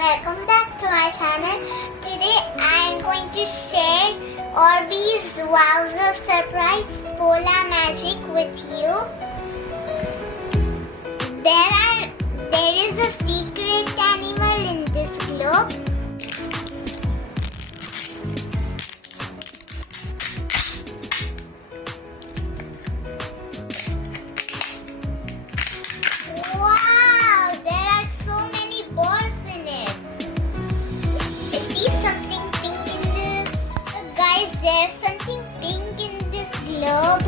Welcome back to my channel. Today I am going to share Orbeez Wowzer surprise polar magic with you. There is a secret animal in this globe. There's something pink in this globe.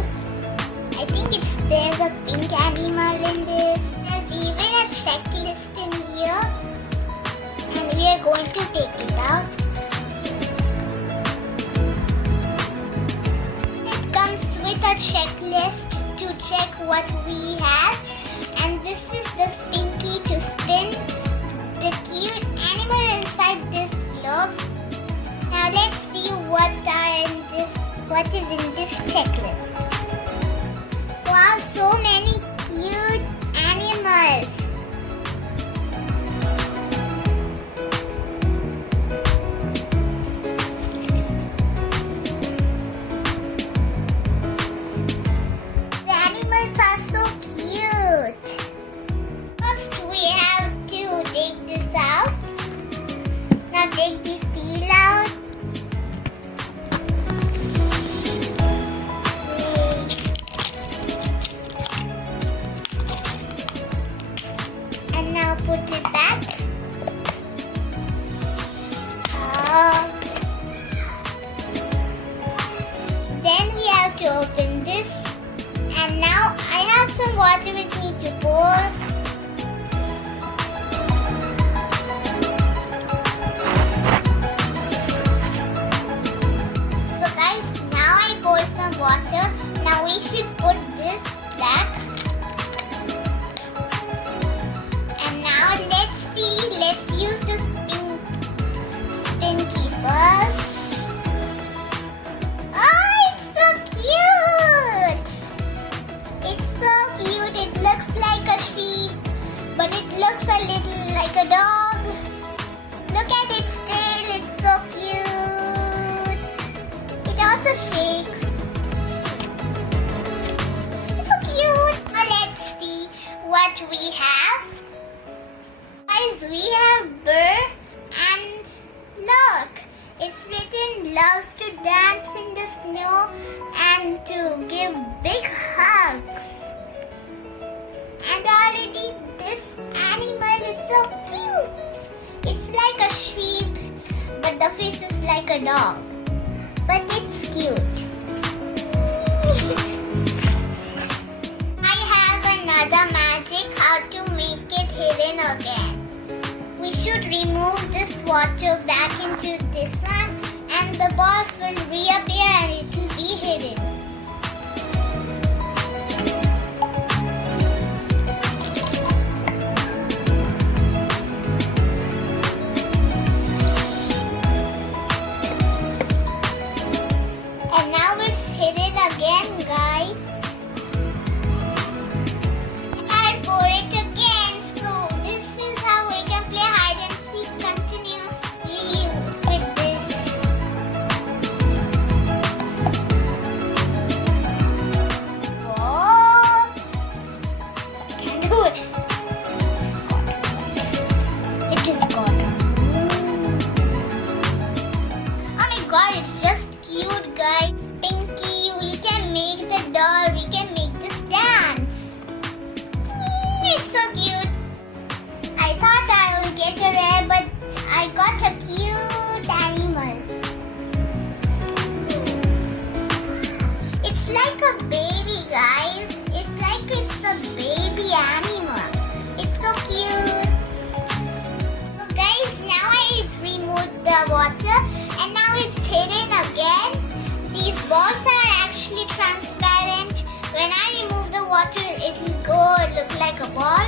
I think there's a pink animal in this. There's even a checklist in here. And we are going to take it out. It comes with a checklist to check what we have. And this is the spin key to spin the cute animal inside this globe. Now let's see what is in this checklist. Wow, so many cute animals. The animals are so cute. First we have to take this out. Now take the seal out. Now put it back. Then we have to open this. And now I have some water with me to pour. So guys, now I pour some water. Now we should put this back. Let's use the spin key first. Oh, it's so cute! It's so cute. It looks like a sheep, but it looks a little like a dog. Look at its tail. It's so cute. It also shakes. It's so cute. Now let's see what we have. We have bird and look, it's written loves to dance in the snow and to give big hugs. And already this animal is so cute. It's like a sheep, but the face is like a dog. But it's cute. I have another magic how to make it hidden again. We should remove this water back into this one and the balls will reappear and it will be hidden. And now it's hidden again, guys. I'll pour it again. It's just cute, guys. Pinky, we can make the doll, we can make this dance. It's so cute. I thought I will get a rare, but I got a cute animal. It's like a baby, guys. It's like it's a baby animal. It's so cute. So guys, now I've removed the water. And now it's hidden again. These balls are actually transparent. When I remove the water, it will look like a ball.